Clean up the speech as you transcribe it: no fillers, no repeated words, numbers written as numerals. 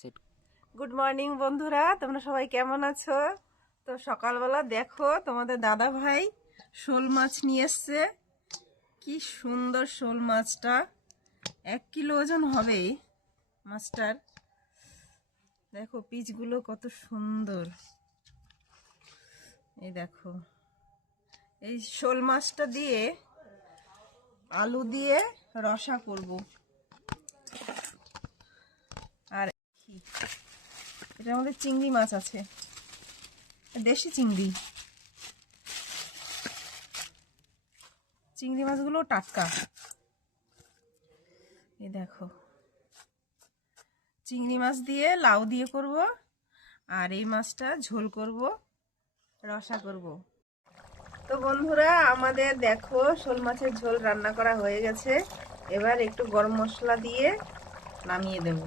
Set. Good morning বন্ধুরা, তোমরা সবাই কেমন আছো? তো সকালবেলা দেখো তোমাদের দাদা ভাই শোল মাছ নিয়ে এসছে। কি সুন্দর শোল মাছটা, 1 কিলো ওজন হবে মাছটার। দেখো পিচগুলো কত সুন্দর। এই দেখো, এই শোল মাছটা দিয়ে আলু দিয়ে রসা করব। আর এটার মধ্যে চিংড়ি মাছ আছে, দেশি চিংড়ি। চিংড়ি মাছগুলো টাটকা। এই দেখো, চিংড়ি মাছ দিয়ে লাউ দিয়ে করব, আর এই মাছটা ঝোল করব, রসা করব। তো বন্ধুরা, আমাদের দেখো শোল মাছের ঝোল রান্না করা হয়ে গেছে। এবার একটু গরম মশলা দিয়ে নামিয়ে দেব।